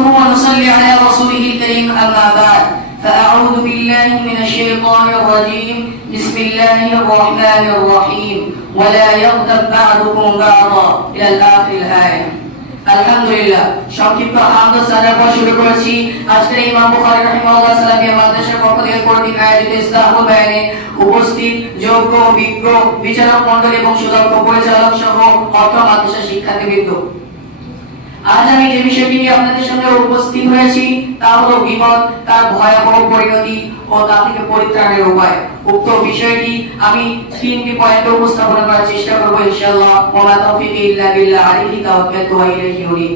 نحمده ونصلي على رسوله الكريم أما بعد فأعوذ بالله من الشيطان الرجيم بسم الله الرحمن الرحيم ولا يغتب بعضكم بعضا إلى الآخر الآية আলহামদুলিল্লাহ সংক্ষিপ্ত হামদ ও সালাত পড়া শুরু করেছি। আজকে ইমাম বুখারী রাহিমাহুল্লাহ সালামিয়া মাদ্রাসার পক্ষ থেকে কর্তৃক আয়োজিত ইসলাহ বয়ানে উপস্থিত যোগ্য বিজ্ঞ বিচারক মণ্ডলী এবং সুদক্ষ পরিচালক সহ অত্র মাদ্রাসা শিক্ষার্থীবৃন্দ, আজ আমি যে বিষয়টি নিয়ে আপনাদের সামনে উপস্থিত হয়েছি তা হলো গীবত, তার ভয়াবহ পরিণতি ও তা থেকে পরিত্রাণের উপায়। উক্ত বিষয়টি আমি 3টি পয়েন্টে উপস্থাপন করার চেষ্টা করব ইনশাআল্লাহ। ওয়া মা তাওফীকি ইল্লা বিল্লাহ, আলাইহি তাওয়াক্কালতু ওয়া ইলাইহি উনীব।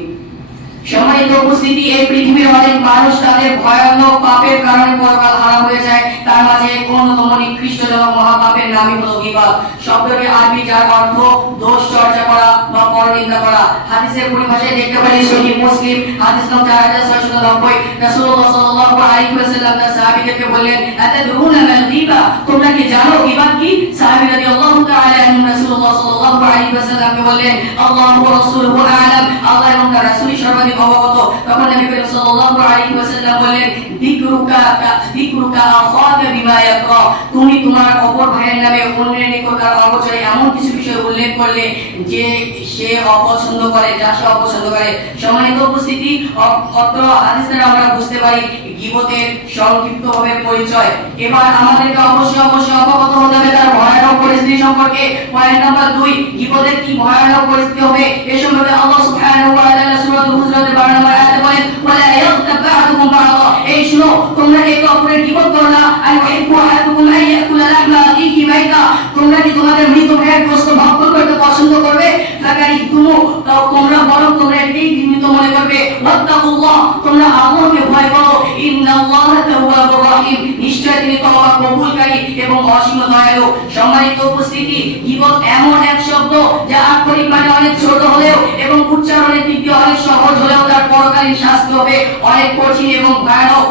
সম্মানিত উপস্থিতি, এই পৃথিবীর অনেক মানুষ তাদের ভয়ানক পাপের কারণে পরকাল হারাম হয়ে যায়। তার মাঝে এক অন্যতম নিকৃষ্টজনক মহাপাপের নামই হলো গীবত। শব্দটি আরবি, যার অর্থ দোষ চর্চা করা বা পরনিন্দা করা। হাদিসের পরিভাষায় দেখতে পারি সহিহ মুসলিম হাদিস নম্বর 4690, রাসূলুল্লাহ সাল্লাল্লাহু আলাইহি ওয়াসাল্লাম তার সাহাবীদেরকে বললেন, আতাদরুনা মাল গীবা, তোমরা কি জানো গীবত কি? সাহাবী রাদিয়াল্লাহু তাআলা আনহু রাসূলুল্লাহ সাল্লাল্লাহু আলাইহি ওয়াসাল্লামকে বললেন, আল্লাহু ওয়া রাসূলুহু আ'লাম, আল্লাহ এবং তার রাসূল সর্বাধিক অবগত। তখন নবী করিম সাল্লাল্লাহু আলাইহি ওয়াসাল্লাম বললেন, যিকরুকা আখাকা বিমা ইয়াকরা, তুমি তোমার অপর ভাইয়ের নামে অন্যের নিকটকার অপচয় এমন কিছু বিষয় উল্লেখ করলে যে সে অপছন্দ করে, যা সে অপছন্দ করে। সম্মানিত উপস্থিতি, অত্র হাদিসে আমরা বুঝতে পারি গীবতের সংক্ষিপ্তভাবে পরিচয়। এবার আমাদেরকে অবশ্যই অবগত হতে হবে তার ভয়ানক পরিস্থিতি সম্পর্কে। পয়েন্ট নাম্বার 2, গীবতের কি ভয়ানক পরিস্থিতি হবে এ সম্পর্কে আল্লাহ সুবহানাহু ওয়া তাআলা সূরাতুল হুজরাতের 12 নম্বর আয়াতে বলেন, ওয়ালা ইয়াগতাব বা'দুকুম বা'দা, এই শুনো তোমরা একে অপরের গীবত করো না। আর ইউহিব্বু আহাদুকুম আন ইয়াকুলা লাহমা আখিহি মাইতা, তোমরা কি তোমাদের মৃত ভাইয়ের গোশত ভক্ষণ করতে পছন্দ করবে? ফাকারিতুমু, তাও তোমরা বরং তোমরা এটাই ঘৃণিত মনে করবে। ওয়াত্তাকুল্লাহ, তোমরা আল্লাহকে ভয় করো। ইন্নাল্লাহা তাওয়াবুর রহিম, নিশ্চয় তিনি তওবা কবুলকারী এবং অসীম দয়ালু। সম্মানিত উপস্থিতি, গীবত এমন এক শব্দ যা আক্ষরিক মানে অনেক ছোট হলেও এবং উচ্চারণের দিক দিয়ে অনেক সহজ হলেও তার পরকালীন শাস্তি হবে অনেক কঠিন এবং ভয়ানক।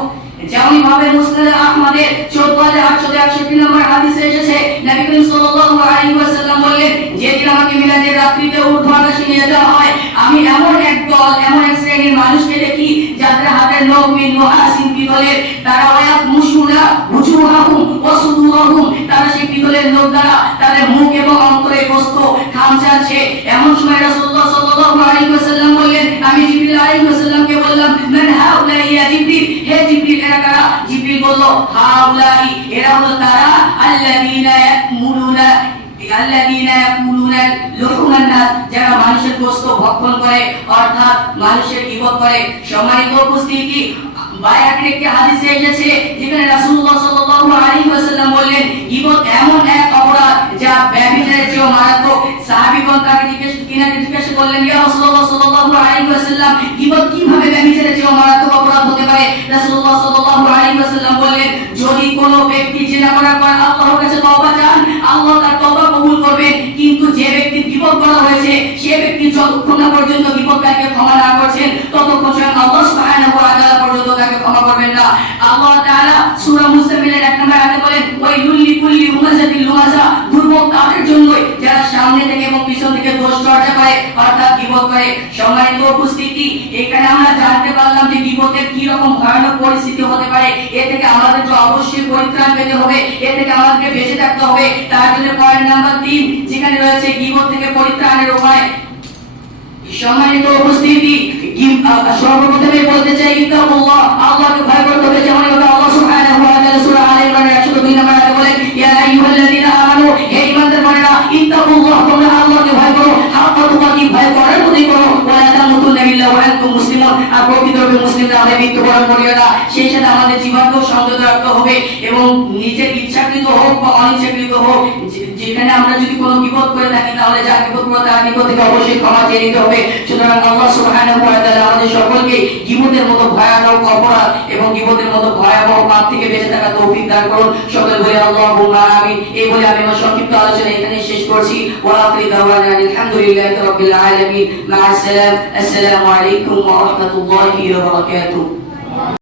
যেমন ভাবে মুসনাদ আহমদের 14861 নম্বর হাদিসে এসেছে, নবী করিম সাল্লাল্লাহু আলাইহি ওয়াসাল্লাম বললেন, যেদিন আমাকে মিলাদের রাত্রিতে ঊর্ধ্ব আকাশে নিয়ে যাওয়া হয়, আমি এমন এক দল, এমন এক শ্রেণীর মানুষকে দেখি যাদের হাতের নখ মিন নুহাসিন, পিতলের। তারা ওয়াক মুশুনা বুজুহাহুম ওয়া সুদুরহুম, তারা সেই পিতলের নখ দ্বারা তাদের মুখ এবং অন্তরের গোশত খামচাচ্ছে। এমন সময় রাসূলুল্লাহ সাল্লাল্লাহু আলাইহি ওয়াসাল্লাম বললেন, আমি জিবরিল আলাইহিস সালামকে বললাম, মান হাউলা ইয়া জিবরিল, হে জিবরিল এরা কারা? জিবরিল বলল, হাউলাই, এরা হলো তারা আল্লাযীনা ইয়াকুলুনা লুহুমান নাস, যারা মানুষের গোশত ভক্ষণ করে, অর্থাৎ মানুষের গীবত করে। সম্মানিত উপস্থিতি, বায়াতের একটি হাদিসে এসেছে যেখানে রাসূলুল্লাহ সাল্লাল্লাহু আলাইহি ওয়াসাল্লাম বললেন, গীবত এমন এক অপরাধ যা ব্যভিচারের চেয়েও মারাত্মক। সাহাবীগণ তাকে জিজ্ঞাসা করলেন, ইয়া রাসূলুল্লাহ সাল্লাল্লাহু আলাইহি ওয়াসাল্লাম, গীবত কিভাবে ব্যভিচারের চেয়েও মারাত্মক অপরাধ হতে পারে? রাসূলুল্লাহ সাল্লাল্লাহু আলাইহি ওয়াসাল্লাম বললেন, যদি কোনো ব্যক্তি জিনা করার পর আল্লাহর কাছে তওবা চান, আল্লাহ তার তওবা কবুল করবেন। কিন্তু যে ব্যক্তি গীবত করা হয়েছে সে ব্যক্তি যতক্ষণ না পর্যন্ত গীবতকারীকে ক্ষমা না করছেন, ততক্ষণ স্বয়ং আল্লাহ সুবহানাহু ওয়া তাআলা পর্যন্ত তাকে ক্ষমা করবেন না। আল্লাহ তাআলা সূরা মুজাম্মিলের 1 নম্বর আয়াতে বলেন, ওয়াইলুল লিকুল্লি হুমাযাতিল লুমাযা, দুর্ভোগ তাদের জন্যই যারা সামনে থেকে এবং পিছন থেকে দোষ চর্চা করে, অর্থাৎ গীবত করে। সম্মানিত উপস্থিতি, এখানে আমরা জানতে পারলাম যে গীবতের কি রকম ভয়ানক পরিস্থিতি হতে পারে। এ থেকে আমাদেরকে অবশ্যই পরিত্রাণ পেতে হবে, এ থেকে আমাদেরকে বেঁচে থাকতে হবে। তার জন্য পয়েন্ট নাম্বার 3 যেখানে রয়েছে গীবত থেকে পরিত্রাণের উপায়। সম্মানিত উপস্থিতি, সর্বপ্রথমে বলতে চাই ইত্তাকুল্লাহ, আল্লাহকে ভয় করতে হবে। যেমন আল্লাহ সুবহানাহু ওয়া তাআলা সূরা আলে ইমরানের 102 নম্বর আয়াতে বলেন, ইয়া আইয়ুহাল্লাযীনা আমানু, হে ঈমানদারগণেরা, ইত্তাকুল্লাহ, তোমরা আল্লাহকে ভয় করো, হাক্কা তুকাতিহি, ভয় করার মতোই করো, ওয়া লা তামুতুন্না ইল্লা ওয়া আনতুম মুসলিমুন, আর প্রকৃতভাবে মুসলিমরা হয়ে মৃত্যুবরণ করিও না। সেই সাথে আমাদের জীবনকেও সংযত রাখতে হবে এবং নিজের ইচ্ছাকৃত হোক বা অনিচ্ছাকৃত হোক, যেখানে আমরা যদি কোনো বিপদ করে থাকি তাহলে যা বিপদ করে তার বিপদ থেকে অবশ্যই ক্ষমা চেয়ে নিতে হবে। সুতরাং আল্লাহ সুবহানাহু ওয়া তাআলা আমাদের সকলকে গীবতের মতো ভয়ানক অপরাধ এবং গীবতের মতো ভয়াবহ পাপ থেকে বেঁচে থাকার তৌফিক দান করুন। সকলে বলি আল্লাহুম্মা আমিন। এই বলে আমি আমার সংক্ষিপ্ত আলোচনা এখানে শেষ করছি। ওয়া আখিরু দাওয়ানা আলহামদুলিল্লাহি রাব্বিল আলামিন। মা আসসালাম, আসসালামু আলাইকুম ওয়া রাহমাতুল্লাহি ওয়া বারাকাতুহু।